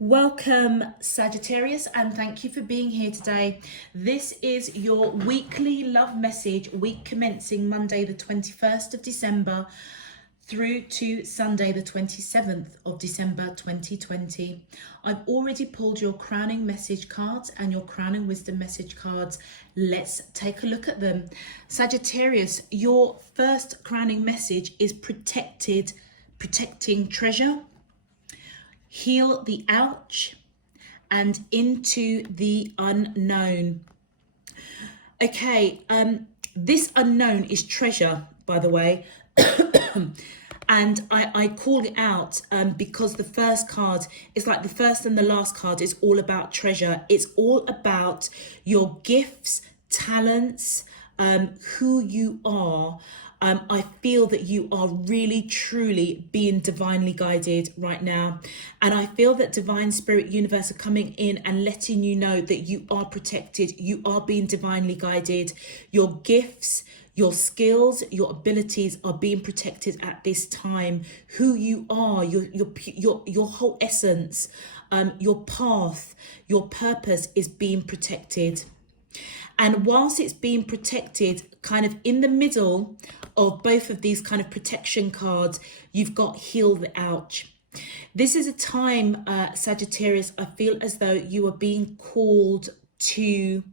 Welcome, Sagittarius, and thank you for being here today. This is your weekly love message, week commencing Monday the 21st of December through to Sunday the 27th of December 2020. I've already pulled your crowning message cards and your crowning wisdom message cards. Let's take a look at them. Sagittarius, your first crowning message is protecting treasure. Heal the ouch and into the unknown. Okay, this unknown is treasure, by the way. And I call it out because the first card is like the first and the last card is all about treasure. It's all about your gifts, talents, who you are. I feel that you are really, truly being divinely guided right now. And I feel that divine spirit universe are coming in and letting you know that you are protected. You are being divinely guided. Your gifts, your skills, your abilities are being protected at this time. Who you are, your whole essence, your path, your purpose is being protected. And whilst it's being protected, kind of in the middle of both of these kind of protection cards, you've got heal the ouch. This is a time, Sagittarius, I feel as though you are being called to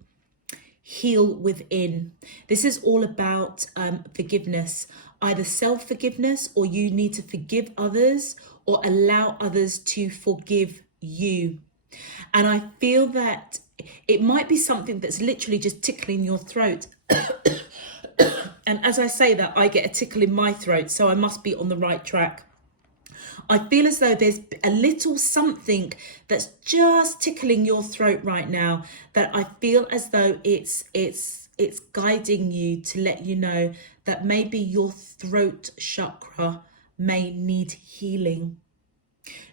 heal within. This is all about forgiveness, either self-forgiveness, or you need to forgive others or allow others to forgive you. And I feel that it might be something that's literally just tickling your throat. And as I say that, I get a tickle in my throat, so I must be on the right track. I feel as though there's a little something that's just tickling your throat right now, that I feel as though it's guiding you to let you know that maybe your throat chakra may need healing.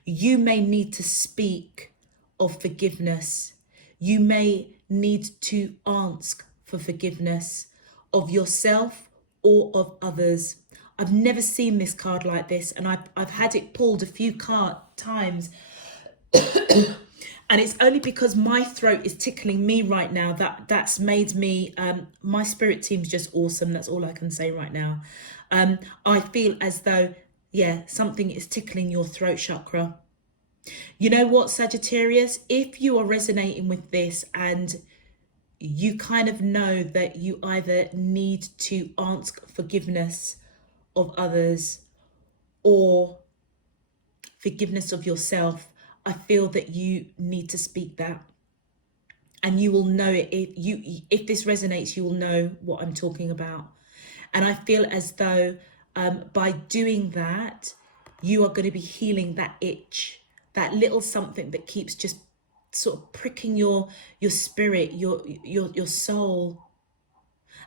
You may need to speak of forgiveness. You may need to ask for forgiveness of yourself or of others. I've never seen this card like this, and I've had it pulled a few times. And it's only because my throat is tickling me right now that's made me, my spirit team's just awesome. That's all I can say right now. I feel as though, yeah, something is tickling your throat chakra. You know what, Sagittarius, if you are resonating with this and you kind of know that you either need to ask forgiveness of others or forgiveness of yourself, I feel that you need to speak that. And you will know it. If this resonates, you will know what I'm talking about. And I feel as though by doing that, you are going to be healing that itch, that little something that keeps just sort of pricking your spirit, your soul.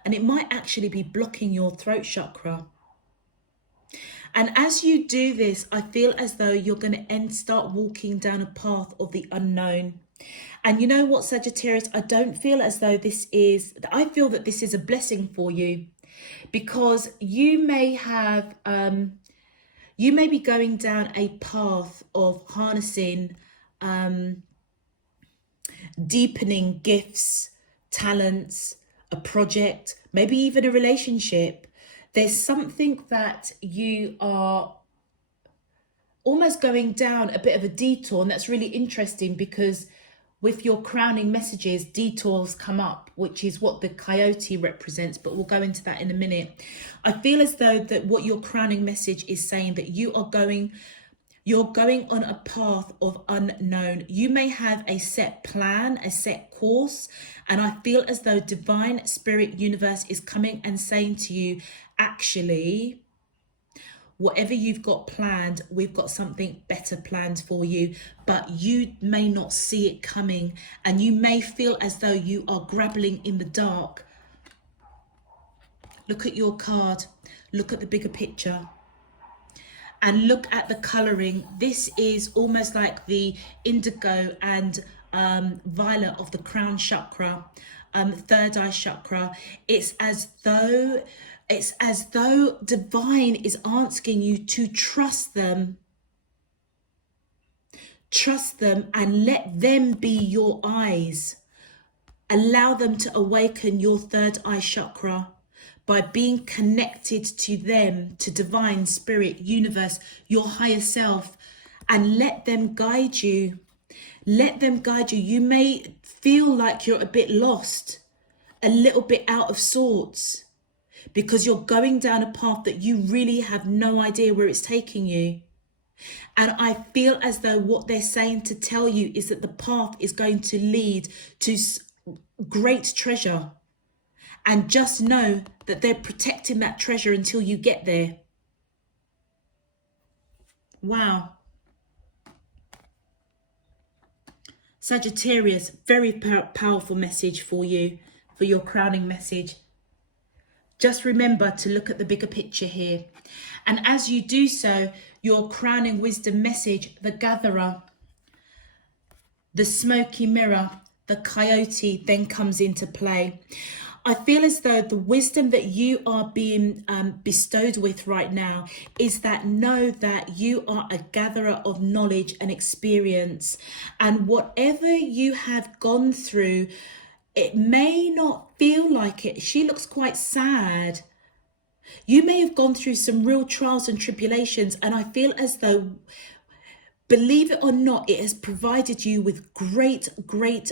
And it might actually be blocking your throat chakra. And as you do this, I feel as though you're going to start walking down a path of the unknown. And you know what, Sagittarius, I don't feel as though I feel that this is a blessing for you, because you may be going down a path of harnessing, deepening gifts, talents, a project, maybe even a relationship. There's something that you are almost going down a bit of a detour, and that's really interesting because with your crowning messages, detours come up, which is what the coyote represents, but we'll go into that in a minute. I feel as though that what your crowning message is saying, that you're going on a path of unknown. You may have a set plan, a set course, and I feel as though divine spirit universe is coming and saying to you, actually, whatever you've got planned, we've got something better planned for you, but you may not see it coming, and you may feel as though you are grappling in the dark. Look at your card, look at the bigger picture, and look at the colouring. This is almost like the indigo and violet of the crown chakra, third eye chakra. It's as though divine is asking you to trust them. Trust them and let them be your eyes. Allow them to awaken your third eye chakra by being connected to them, to divine, spirit, universe, your higher self, and let them guide you. Let them guide you. You may feel like you're a bit lost, a little bit out of sorts, because you're going down a path that you really have no idea where it's taking you. And I feel as though what they're saying to tell you is that the path is going to lead to great treasure. And just know that they're protecting that treasure until you get there. Wow. Sagittarius, very powerful message for you, for your crowning message. Just remember to look at the bigger picture here. And as you do so, your crowning wisdom message, the gatherer, the smoky mirror, the coyote then comes into play. I feel as though the wisdom that you are being bestowed with right now is that know that you are a gatherer of knowledge and experience. And whatever you have gone through, it may not feel like it. She looks quite sad. You may have gone through some real trials and tribulations, and I feel as though, believe it or not, it has provided you with great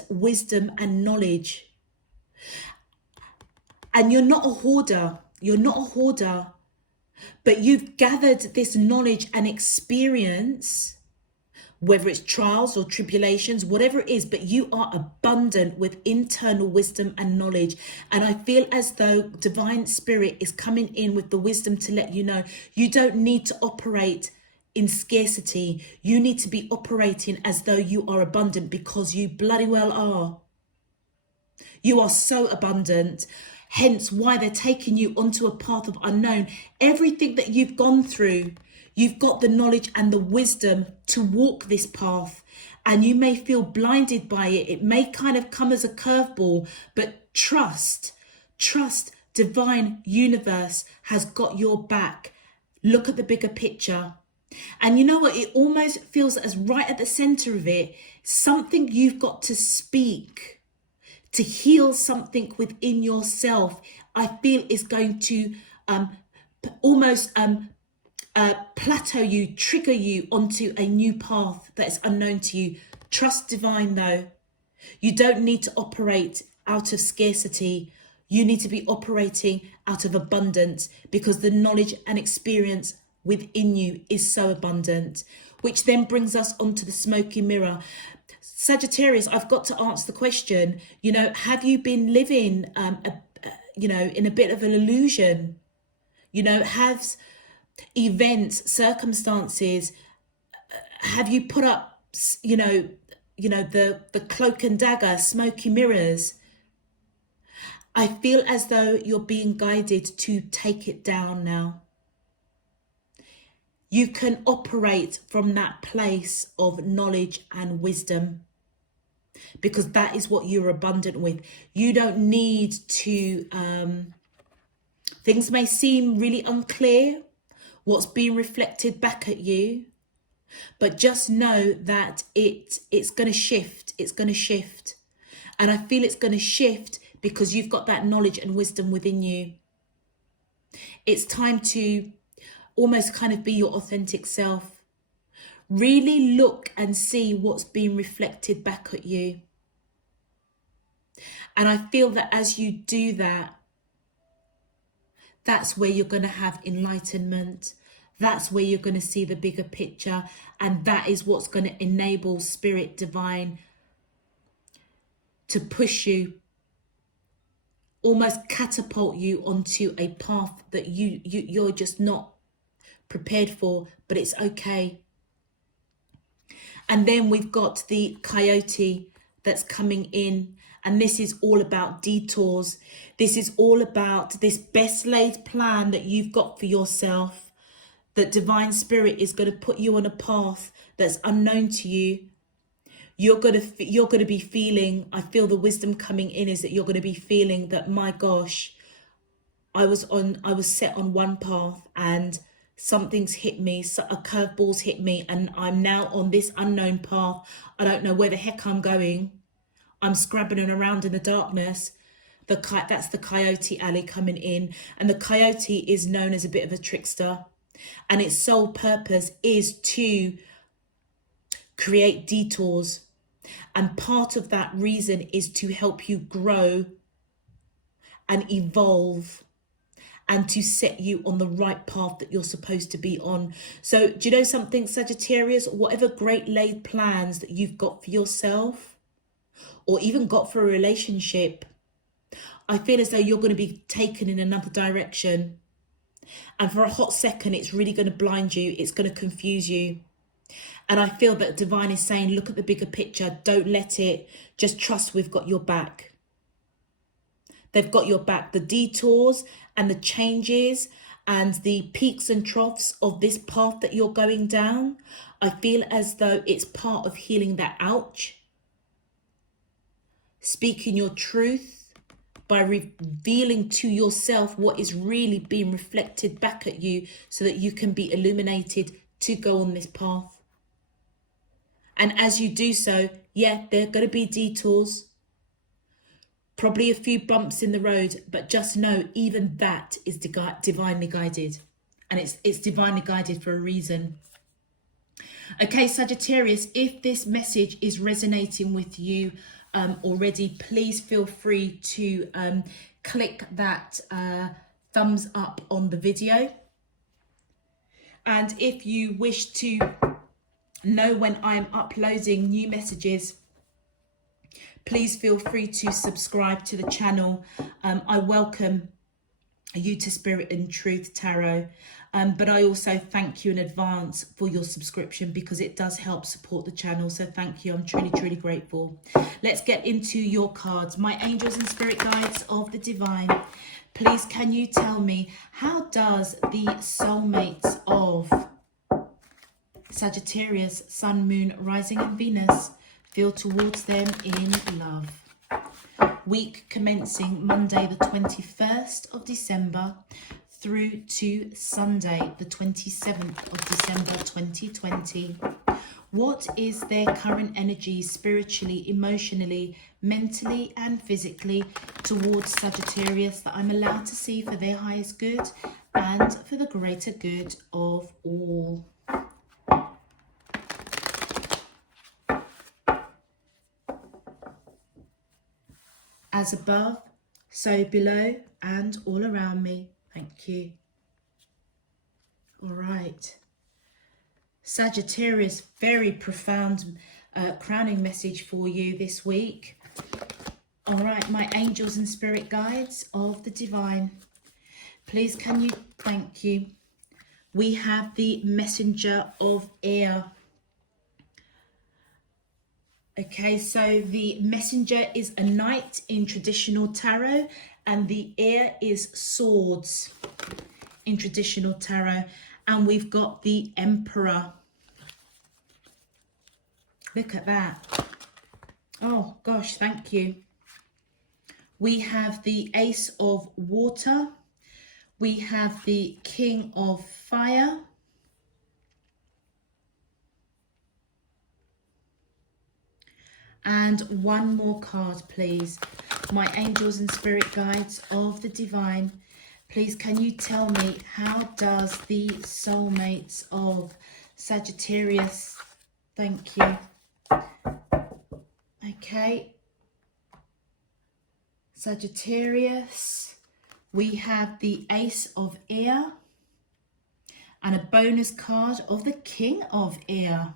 wisdom and knowledge. And you're not a hoarder. You're not a hoarder. But you've gathered this knowledge and experience, whether it's trials or tribulations, whatever it is, but you are abundant with internal wisdom and knowledge. And I feel as though divine spirit is coming in with the wisdom to let you know you don't need to operate in scarcity. You need to be operating as though you are abundant, because you bloody well are. You are so abundant. Hence why they're taking you onto a path of unknown. Everything that you've gone through, you've got the knowledge and the wisdom to walk this path. And you may feel blinded by it. It may kind of come as a curveball, but trust divine universe has got your back. Look at the bigger picture. And you know what? It almost feels as right at the center of it, something you've got to speak to heal something within yourself. I feel is going to almost plateau you, trigger you onto a new path that is unknown to you. Trust divine though. You don't need to operate out of scarcity. You need to be operating out of abundance, because the knowledge and experience within you is so abundant. Which then brings us onto the smoky mirror. Sagittarius, I've got to answer the question, have you been living, in a bit of an illusion? Have events, circumstances, have you put up, the cloak and dagger, smoky mirrors? I feel as though you're being guided to take it down now. You can operate from that place of knowledge and wisdom, because that is what you're abundant with. You don't need to, things may seem really unclear, what's being reflected back at you, but just know that it's going to shift. It's going to shift. And I feel it's going to shift because you've got that knowledge and wisdom within you. It's time to almost kind of be your authentic self. Really look and see what's being reflected back at you. And I feel that as you do that, that's where you're going to have enlightenment. That's where you're going to see the bigger picture. And that is what's going to enable Spirit Divine to push you, almost catapult you onto a path that you're just not prepared for, but it's okay. And then we've got the coyote that's coming in, and this is all about detours. This is all about this best laid plan that you've got for yourself, that Divine Spirit is going to put you on a path that's unknown to you. You're going to be feeling, I feel the wisdom coming in is that you're going to be feeling that, my gosh, I was set on one path and something's hit me, a curveball's hit me, and I'm now on this unknown path. I don't know where the heck I'm going. I'm scrabbling around in the darkness. That's the coyote alley coming in, and the coyote is known as a bit of a trickster, and its sole purpose is to create detours, and part of that reason is to help you grow and evolve and to set you on the right path that you're supposed to be on. So do you know something, Sagittarius? Whatever great laid plans that you've got for yourself or even got for a relationship, I feel as though you're going to be taken in another direction. And for a hot second, it's really going to blind you. It's going to confuse you. And I feel that Divine is saying, look at the bigger picture. Don't let it. Just trust we've got your back. They've got your back. The detours and the changes and the peaks and troughs of this path that you're going down, I feel as though it's part of healing that ouch. Speaking your truth by revealing to yourself what is really being reflected back at you so that you can be illuminated to go on this path. And as you do so, yeah, there are going to be detours. Probably a few bumps in the road, but just know even that is divinely guided. And it's divinely guided for a reason. Okay, Sagittarius, if this message is resonating with you already, please feel free to click that thumbs up on the video. And if you wish to know when I'm uploading new messages, please feel free to subscribe to the channel. I welcome you to Spirit and Truth Tarot, but I also thank you in advance for your subscription because it does help support the channel. So thank you. I'm truly, truly grateful. Let's get into your cards. My angels and spirit guides of the divine, please can you tell me, how does the soulmates of Sagittarius, Sun, Moon, Rising and Venus feel towards them in love? Week commencing Monday the 21st of December through to Sunday the 27th of December 2020. What is their current energy spiritually, emotionally, mentally and physically towards Sagittarius that I'm allowed to see for their highest good and for the greater good of all? As above, so below and all around me. Thank you. All right. Sagittarius, very profound crowning message for you this week. All right, my angels and spirit guides of the divine, please can you, thank you. We have the messenger of air. Okay, so the messenger is a knight in traditional tarot and the air is swords in traditional tarot. And we've got the emperor. Look at that. Oh gosh, thank you. We have the ace of water. We have the king of fire. And one more card, please. My angels and spirit guides of the divine, please can you tell me, how does the soulmates of Sagittarius, thank you. Okay. Sagittarius, we have the ace of air and a bonus card of the king of air.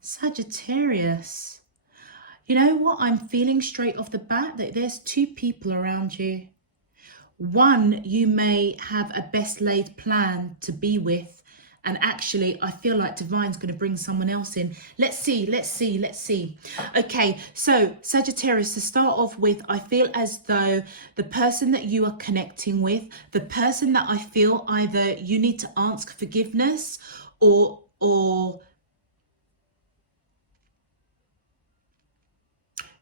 Sagittarius, you know what I'm feeling straight off the bat? That there's two people around you. One, you may have a best laid plan to be with, and actually I feel like divine's going to bring someone else in. Let's see. Okay, so Sagittarius, to start off with, I feel as though the person that you are connecting with, the person that I feel either you need to ask forgiveness or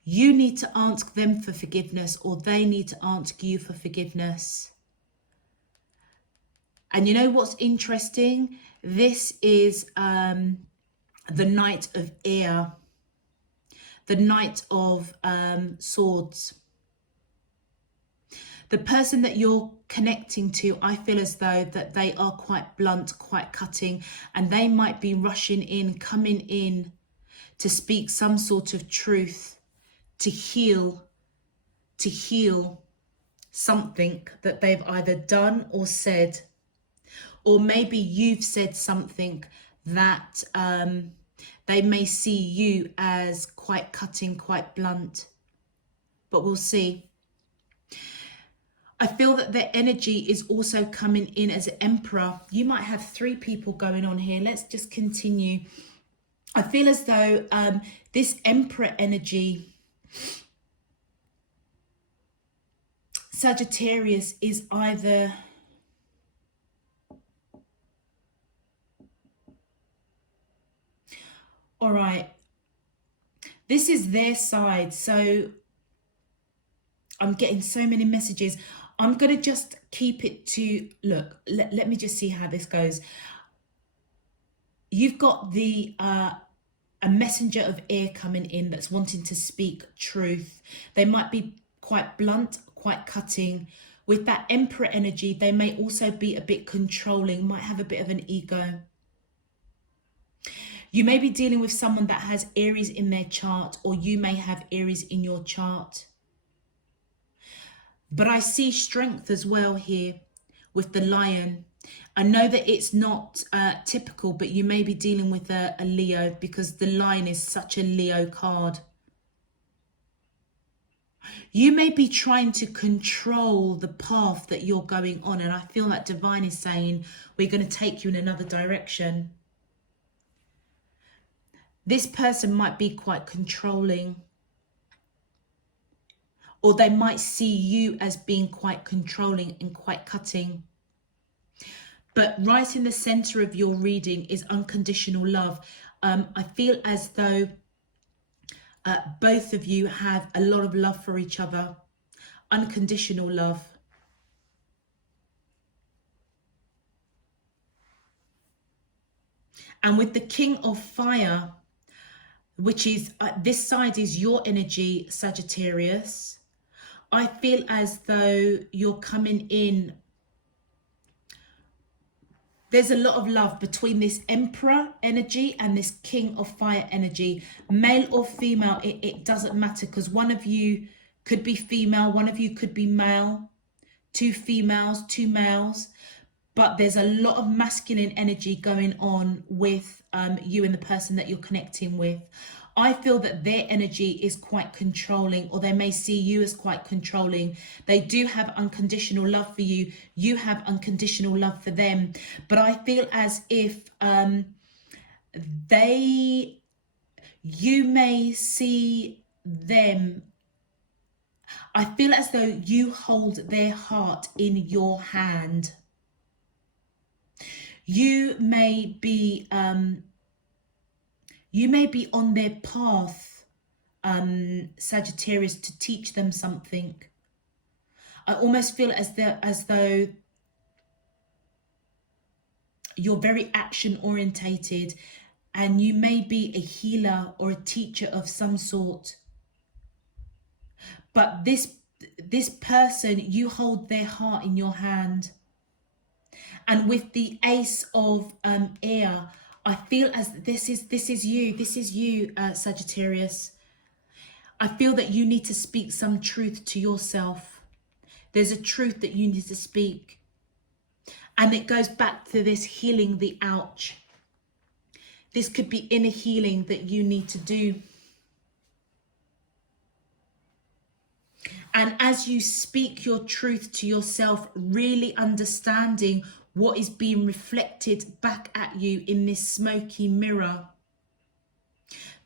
You need to ask them for forgiveness, or they need to ask you for forgiveness. And you know what's interesting? This is the Knight of Air, the Knight of Swords. The person that you're connecting to, I feel as though that they are quite blunt, quite cutting, and they might be rushing in, coming in to speak some sort of truth, to heal something that they've either done or said. Or maybe you've said something that they may see you as quite cutting, quite blunt. But we'll see. I feel that their energy is also coming in as an emperor. You might have 3 people going on here. Let's just continue. I feel as though this emperor energy, Sagittarius, is either... All right. This is their side. So I'm getting so many messages. I'm going to just keep it to, look, let me just see how this goes. You've got the a messenger of air coming in that's wanting to speak truth. They might be quite blunt, quite cutting. With that emperor energy, they may also be a bit controlling, might have a bit of an ego. You may be dealing with someone that has Aries in their chart, or you may have Aries in your chart. But I see strength as well here with the Lion. I know that it's not typical, but you may be dealing with a Leo, because the Lion is such a Leo card. You may be trying to control the path that you're going on, and I feel that Divine is saying, we're going to take you in another direction. This person might be quite controlling, or they might see you as being quite controlling and quite cutting. But right in the center of your reading is unconditional love. I feel as though both of you have a lot of love for each other. Unconditional love. And with the King of Fire, which is this side is your energy, Sagittarius. I feel as though you're coming in. There's a lot of love between this Emperor energy and this King of Fire energy. Male or female, it doesn't matter, because one of you could be female, one of you could be male. 2 females, 2 males. But there's a lot of masculine energy going on with you and the person that you're connecting with. I feel that their energy is quite controlling, or they may see you as quite controlling. They do have unconditional love for you. You have unconditional love for them. But I feel as if you may see them. I feel as though you hold their heart in your hand. You may be on their path, Sagittarius, to teach them something. I almost feel as though you're very action orientated, and you may be a healer or a teacher of some sort. But this person, you hold their heart in your hand. And with the Ace of Air, I feel as this is you, Sagittarius. I feel that you need to speak some truth to yourself. There's a truth that you need to speak. And it goes back to this healing, the ouch. This could be inner healing that you need to do. And as you speak your truth to yourself, really understanding what is being reflected back at you in this smoky mirror.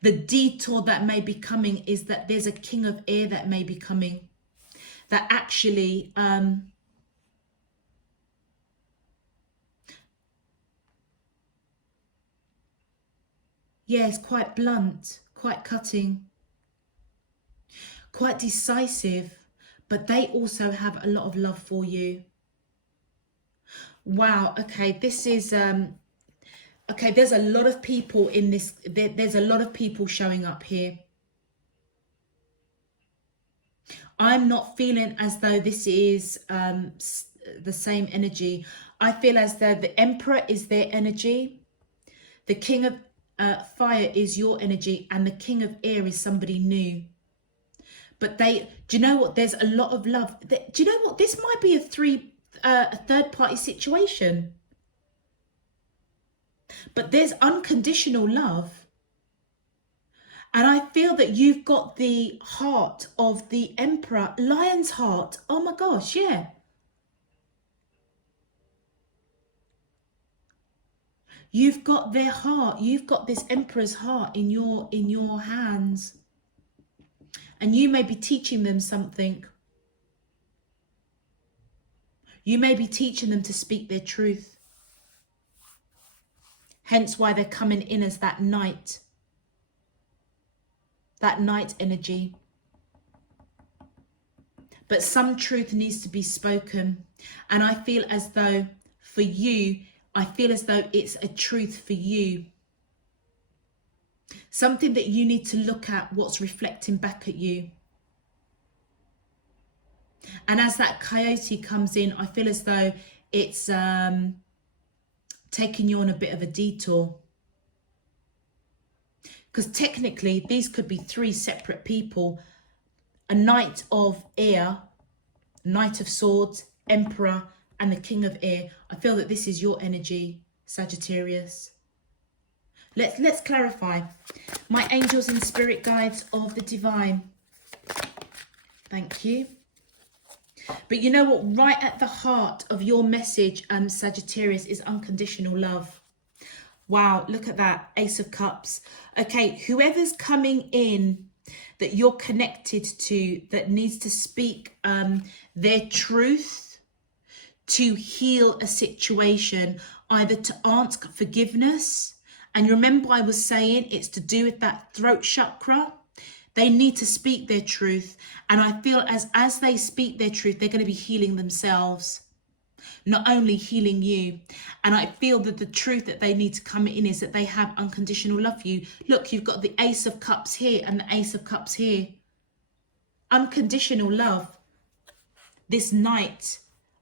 The detour that may be coming is that there's a King of Air that may be coming. That actually, yeah, it's quite blunt, quite cutting. quite decisive, but they also have a lot of love for you. Wow, okay, this is okay, there's a lot of people in this, there's a lot of people showing up here. I'm not feeling as though this is the same energy. I feel as though the Emperor is their energy, the King of Fire is your energy, and the King of Air is somebody new. But do you know what? There's a lot of love. Do you know what? This might be a third party situation. But there's unconditional love. And I feel that you've got the heart of the Emperor, Lion's heart. Oh my gosh, yeah. You've got their heart. You've got this Emperor's heart in your hands. And you may be teaching them something. You may be teaching them to speak their truth. Hence why they're coming in as that night energy. But some truth needs to be spoken. And I feel as though for you, I feel as though it's a truth for you. Something that you need to look at, what's reflecting back at you. And as that coyote comes in, I feel as though it's taking you on a bit of a detour. Because technically, these could be three separate people. A Knight of Air, Knight of Swords, Emperor, and the King of Air. I feel that this is your energy, Sagittarius. Let's clarify. My angels and spirit guides of the divine. Thank you. But you know what? Right at the heart of your message, Sagittarius, is unconditional love. Wow, look at that. Ace of Cups. Okay, whoever's coming in that you're connected to that needs to speak their truth to heal a situation, either to ask forgiveness. And remember I was saying it's to do with that throat chakra. They need to speak their truth. And I feel as they speak their truth, they're going to be healing themselves, not only healing you. And I feel that the truth that they need to come in is that they have unconditional love for you. Look, you've got the Ace of Cups here and the Ace of Cups here. Unconditional love. This Knight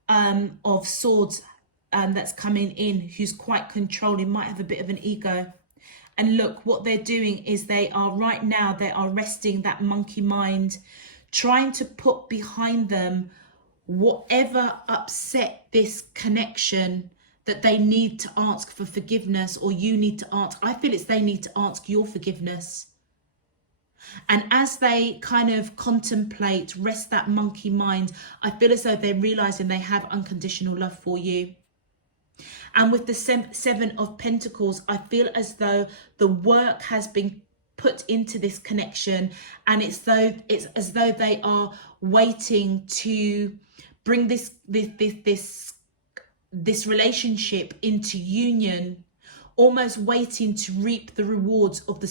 of Swords that's coming in, who's quite controlling, might have a bit of an ego. And look, what they're doing is they are resting that monkey mind, trying to put behind them whatever upset this connection, that they need to ask for forgiveness, or you need to ask. I feel it's they need to ask your forgiveness. And as they kind of contemplate, rest that monkey mind, I feel as though they're realizing they have unconditional love for you. And with the Seven of Pentacles, I feel as though the work has been put into this connection, and it's as though they are waiting to bring this relationship into union, almost waiting to reap the rewards of the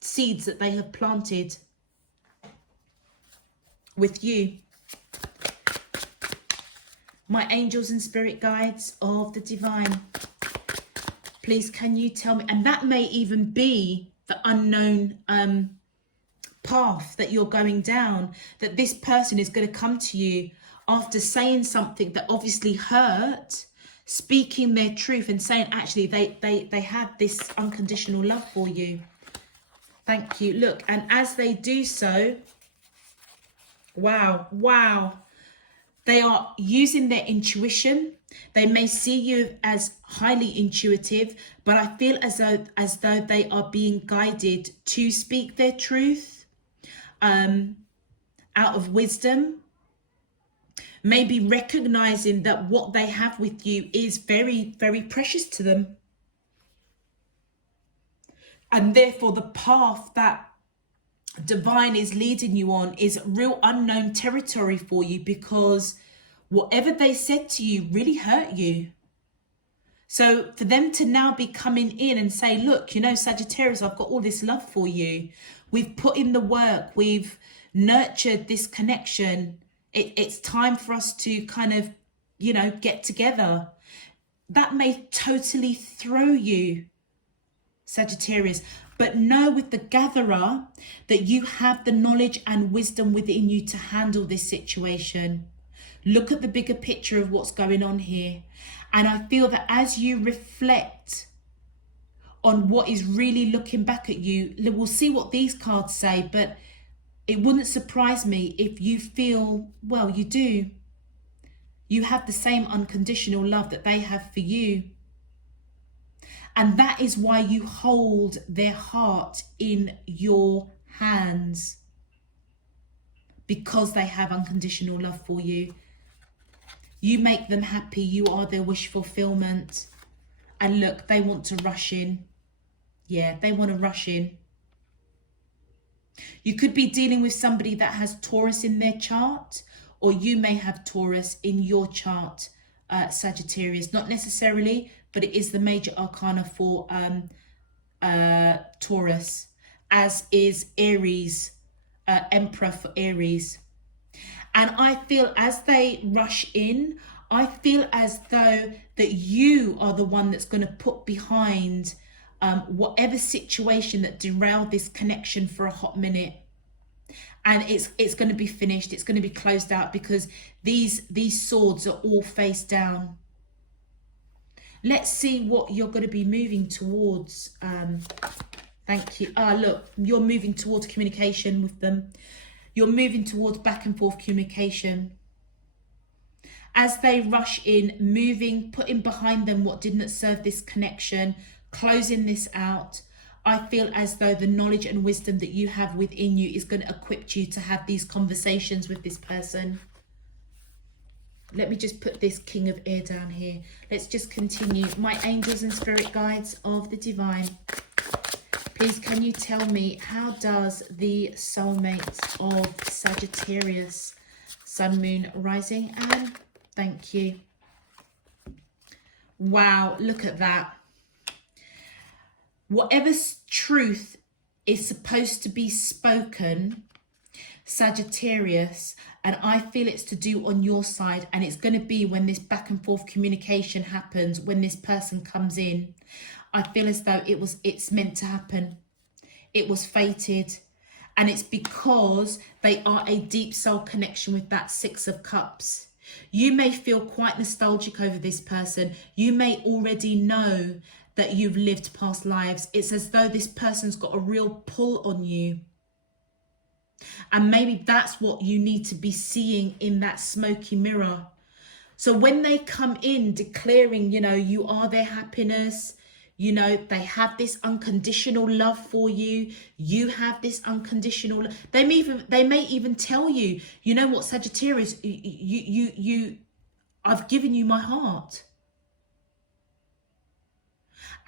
seeds that they have planted with you. My angels and spirit guides of the divine, please can you tell me, and that may even be the unknown path that you're going down, that this person is going to come to you after saying something that obviously hurt, speaking their truth and saying actually they have this unconditional love for you. Thank you. Look, and as they do so, wow, they are using their intuition. They may see you as highly intuitive, but I feel as though they are being guided to speak their truth out of wisdom, maybe recognizing that what they have with you is very, very precious to them. And therefore the path that divine is leading you on is real unknown territory for you, because whatever they said to you really hurt you. So for them to now be coming in and say, look, you know, Sagittarius, I've got all this love for you. We've put in the work. We've nurtured this connection. It's time for us to kind of, you know, get together. That may totally throw you, Sagittarius, but know with the gatherer that you have the knowledge and wisdom within you to handle this situation. Look at the bigger picture of what's going on here. And I feel that as you reflect on what is really looking back at you, we'll see what these cards say, but it wouldn't surprise me if you feel, well, you do. You have the same unconditional love that they have for you. And that is why you hold their heart in your hands. Because they have unconditional love for you. You make them happy. You are their wish fulfillment. And look, they want to rush in. Yeah, they want to rush in. You could be dealing with somebody that has Taurus in their chart, or you may have Taurus in your chart, Sagittarius. Not necessarily, but it is the major arcana for Taurus, as is Aries, Emperor for Aries. And I feel as they rush in, I feel as though that you are the one that's going to put behind whatever situation that derailed this connection for a hot minute. And it's going to be finished. It's going to be closed out because these swords are all face down. Let's see what you're going to be moving towards. Thank you. Look, you're moving towards communication with them. You're moving towards back and forth communication. As they rush in, moving, putting behind them what didn't serve this connection, closing this out, I feel as though the knowledge and wisdom that you have within you is going to equip you to have these conversations with this person. Let me just put this King of Air down here. Let's just continue. My angels and spirit guides of the divine, please can you tell me, how does the soulmates of Sagittarius, Sun, Moon, Rising, and thank you. Wow, look at that. Whatever truth is supposed to be spoken, Sagittarius, and I feel it's to do on your side, and it's going to be when this back and forth communication happens, when this person comes in. I feel as though it's meant to happen. It was fated. And it's because they are a deep soul connection with that Six of Cups. You may feel quite nostalgic over this person. You may already know that you've lived past lives. It's as though this person's got a real pull on you. And maybe that's what you need to be seeing in that smoky mirror. So when they come in declaring, you know, you are their happiness, you know, they have this unconditional love for you. You have this unconditional love. They may even tell you, you know what, Sagittarius, I've given you my heart.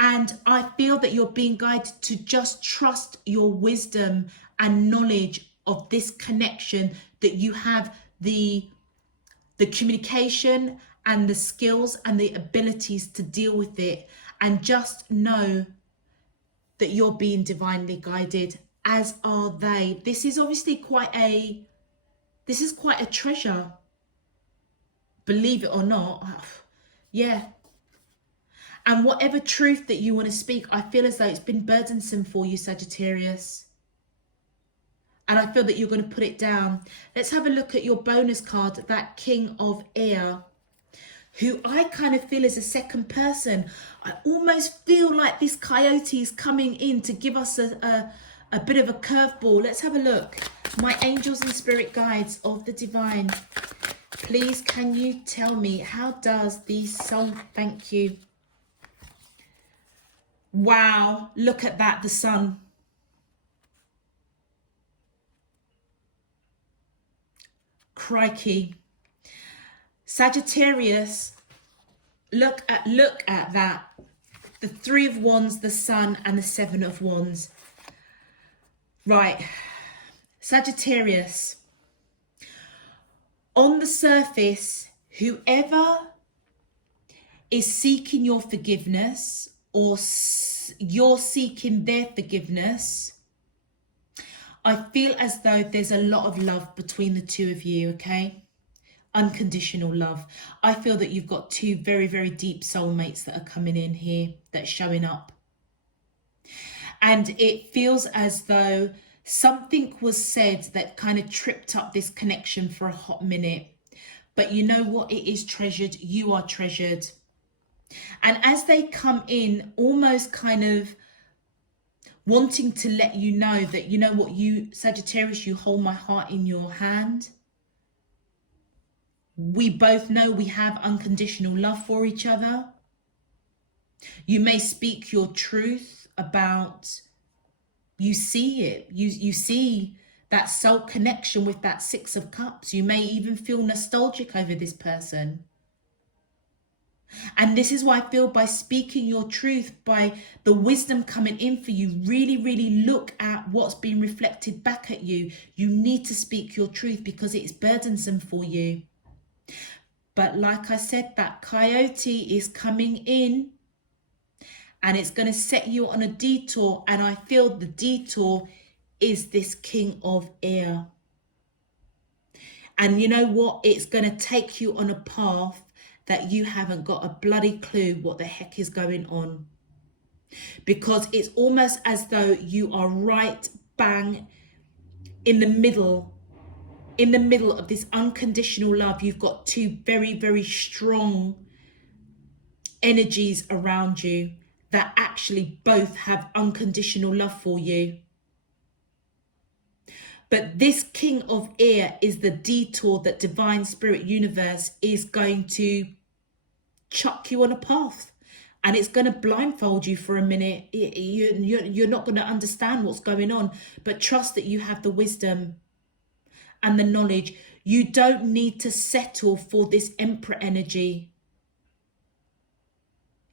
And I feel that you're being guided to just trust your wisdom and knowledge of this connection, that you have the communication and the skills and the abilities to deal with it. And just know that you're being divinely guided, as are they. This is obviously quite a treasure. Believe it or not. Yeah. And whatever truth that you want to speak, I feel as though it's been burdensome for you, Sagittarius. And I feel that you're going to put it down. Let's have a look at your bonus card, that King of Air, who I kind of feel is a second person. I almost feel like this coyote is coming in to give us a bit of a curveball. Let's have a look. My angels and spirit guides of the divine, please can you tell me, how does the soul, thank you. Wow, look at that, the sun. Crikey. Sagittarius, look at that. The Three of Wands, the Sun, and the Seven of Wands. Right. Sagittarius. On the surface, whoever is seeking your forgiveness, or you're seeking their forgiveness, I feel as though there's a lot of love between the two of you, okay? Unconditional love. I feel that you've got two very, very deep soulmates that are coming in here, that's showing up. And it feels as though something was said that kind of tripped up this connection for a hot minute. But you know what? It is treasured. You are treasured. And as they come in, almost kind of wanting to let you know that, you know what, you, Sagittarius, you hold my heart in your hand. We both know we have unconditional love for each other. You may speak your truth about, you see it, you see that soul connection with that Six of Cups. You may even feel nostalgic over this person. And this is why I feel, by speaking your truth, by the wisdom coming in for you, really, really look at what's being reflected back at you. You need to speak your truth because it's burdensome for you. But like I said, that coyote is coming in and it's going to set you on a detour. And I feel the detour is this King of Air. And you know what? It's going to take you on a path that you haven't got a bloody clue what the heck is going on. Because it's almost as though you are right bang in the middle of this unconditional love. You've got two very, very strong energies around you that actually both have unconditional love for you. But this King of Air is the detour that Divine Spirit Universe is going to chuck you on a path, and it's going to blindfold you for a minute. You're not going to understand what's going on, but trust that you have the wisdom and the knowledge. You don't need to settle for this Emperor energy.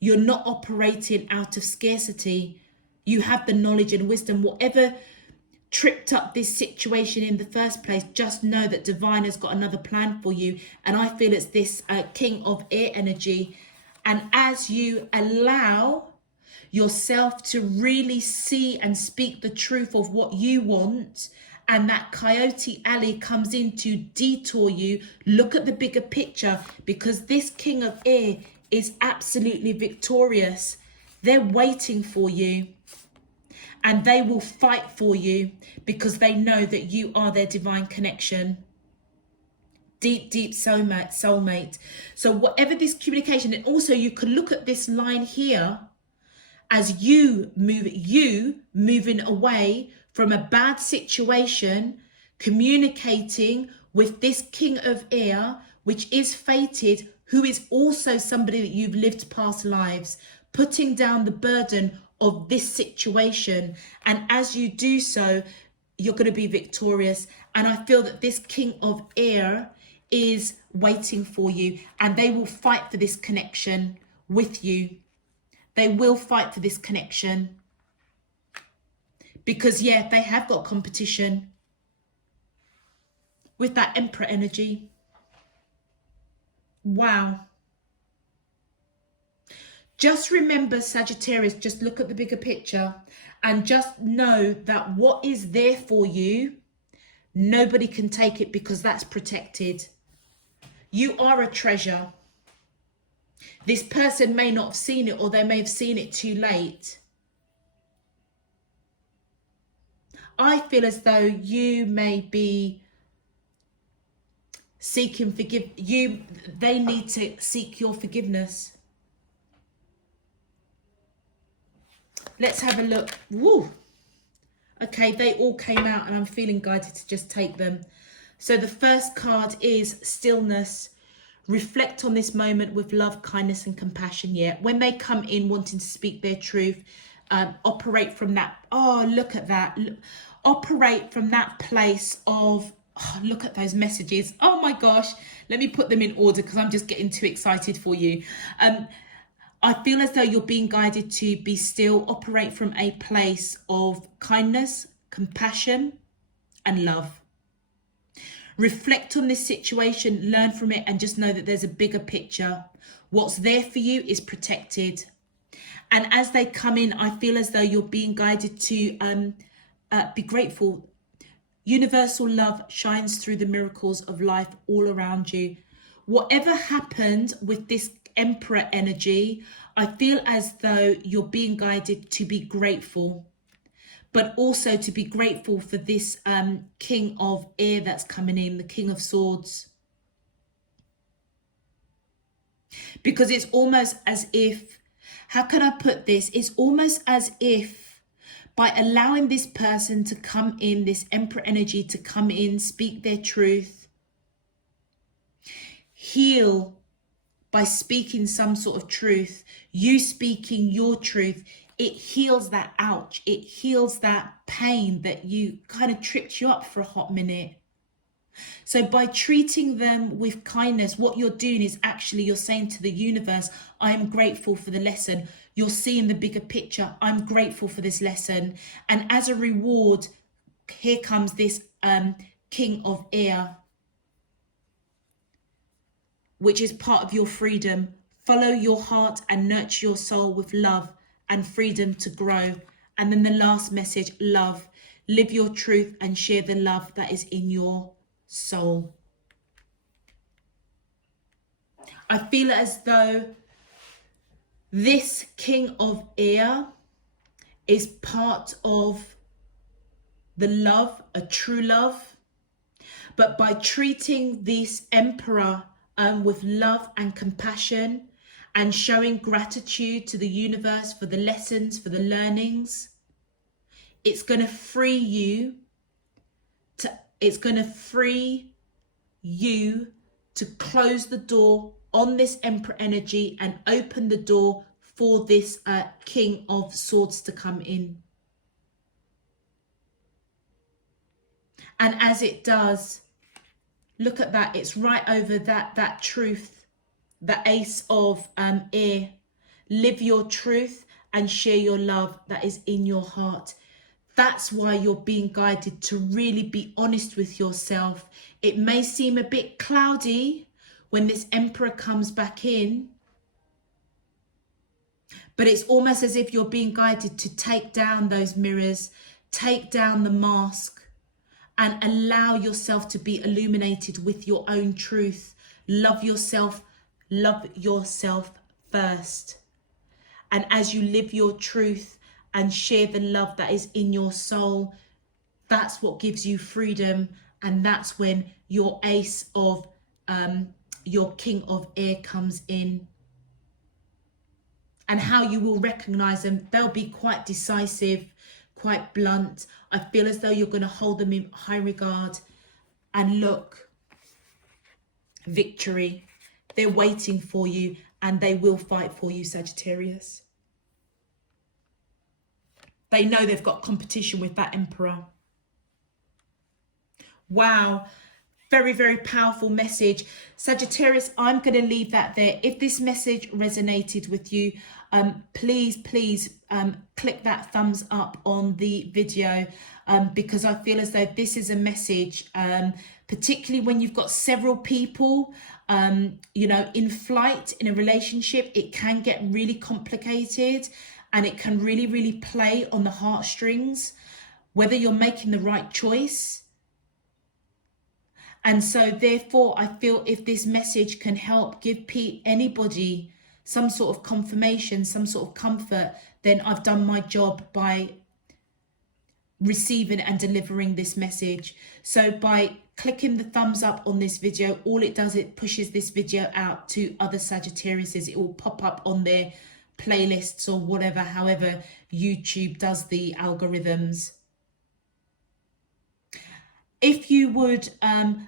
You're not operating out of scarcity. You have the knowledge and wisdom. Whatever tripped up this situation in the first place, just know that Divine has got another plan for you. And I feel it's this King of Air energy. And as you allow yourself to really see and speak the truth of what you want, and that coyote alley comes in to detour you, look at the bigger picture, because this King of Air is absolutely victorious. They're waiting for you. And they will fight for you because they know that you are their divine connection. Deep, deep soulmate. So whatever this communication, and also you can look at this line here as you moving away from a bad situation, communicating with this King of Air, which is fated, who is also somebody that you've lived past lives, putting down the burden of this situation. And as you do so, you're going to be victorious. And I feel that this King of Air is waiting for you, and they will fight for this connection with you. They will fight for this connection because, yeah, they have got competition with that Emperor energy. Wow. Just remember, Sagittarius, just look at the bigger picture and just know that what is there for you, nobody can take it because that's protected. You are a treasure. This person may not have seen it, or they may have seen it too late. I feel as though you may be seeking they need to seek your forgiveness. Let's have a look. Woo. Okay, they all came out and I'm feeling guided to just take them. So the first card is stillness. Reflect on this moment with love, kindness and compassion. Yeah, when they come in wanting to speak their truth, operate from that. Oh, look at that. Operate from that place of, oh, look at those messages. Oh my gosh. Let me put them in order because I'm just getting too excited for you. I feel as though you're being guided to be still, operate from a place of kindness, compassion, and love. Reflect on this situation, learn from it, and just know that there's a bigger picture. What's there for you is protected. And as they come in, I feel as though you're being guided to be grateful. Universal love shines through the miracles of life all around you. Whatever happened with this Emperor energy, I feel as though you're being guided to be grateful, but also to be grateful for this King of Air that's coming in, the King of Swords. Because it's almost as if, how can I put this? It's almost as if by allowing this person to come in, this Emperor energy to come in, speak their truth, heal by speaking some sort of truth, you speaking your truth, it heals that ouch, it heals that pain that you kind of tripped you up for a hot minute. So by treating them with kindness, what you're doing is actually you're saying to the universe, I am grateful for the lesson. You're seeing the bigger picture. I'm grateful for this lesson. And as a reward, here comes this King of Air, which is part of your freedom. Follow your heart and nurture your soul with love and freedom to grow. And then the last message, love. Live your truth and share the love that is in your soul. I feel as though this King of Air is part of the love, a true love. But by treating this Emperor with love and compassion and showing gratitude to the universe for the lessons, for the learnings, it's going to free you to close the door on this Emperor energy and open the door for this King of Swords to come in. And as it does, look at that, it's right over that truth, the Ace of Air. Live your truth and share your love that is in your heart. That's why you're being guided to really be honest with yourself. It may seem a bit cloudy when this Emperor comes back in, but it's almost as if you're being guided to take down those mirrors, take down the mask, and allow yourself to be illuminated with your own truth. Love yourself first. And as you live your truth and share the love that is in your soul, that's what gives you freedom. And that's when your Ace of, your King of Air comes in. And how you will recognize them, they'll be quite decisive, quite blunt. I feel as though you're going to hold them in high regard. And look, victory. They're waiting for you and they will fight for you, Sagittarius. They know they've got competition with that Emperor. Wow. Very, very powerful message. Sagittarius, I'm going to leave that there. If this message resonated with you, please click that thumbs up on the video, because I feel as though this is a message, particularly when you've got several people, in flight in a relationship. It can get really complicated and it can really, really play on the heartstrings, whether you're making the right choice. And so therefore, I feel if this message can help give anybody some sort of confirmation, some sort of comfort, then I've done my job by receiving and delivering this message. So by clicking the thumbs up on this video, all it does, it pushes this video out to other Sagittariuses. It will pop up on their playlists or whatever, however YouTube does the algorithms. If you would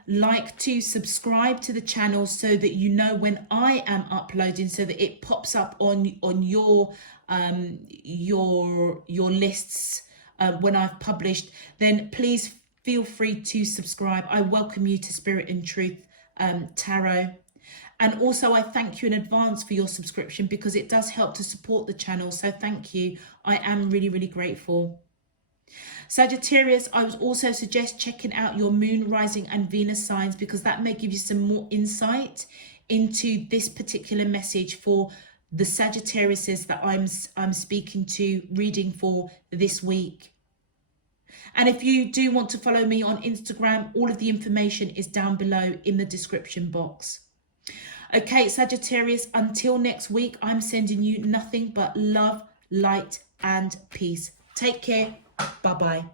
like to subscribe to the channel so that you know when I am uploading, so that it pops up on your lists when I've published, then please feel free to subscribe. I welcome you to Spirit and Truth Tarot. And also I thank you in advance for your subscription, because it does help to support the channel. So thank you. I am really, really grateful. Sagittarius, I would also suggest checking out your moon, rising and Venus signs, because that may give you some more insight into this particular message for the Sagittariuses that I'm speaking to, reading for this week. And if you do want to follow me on Instagram, all of the information is down below in the description box. Okay, Sagittarius, until next week, I'm sending you nothing but love, light, and peace. Take care. Bye-bye.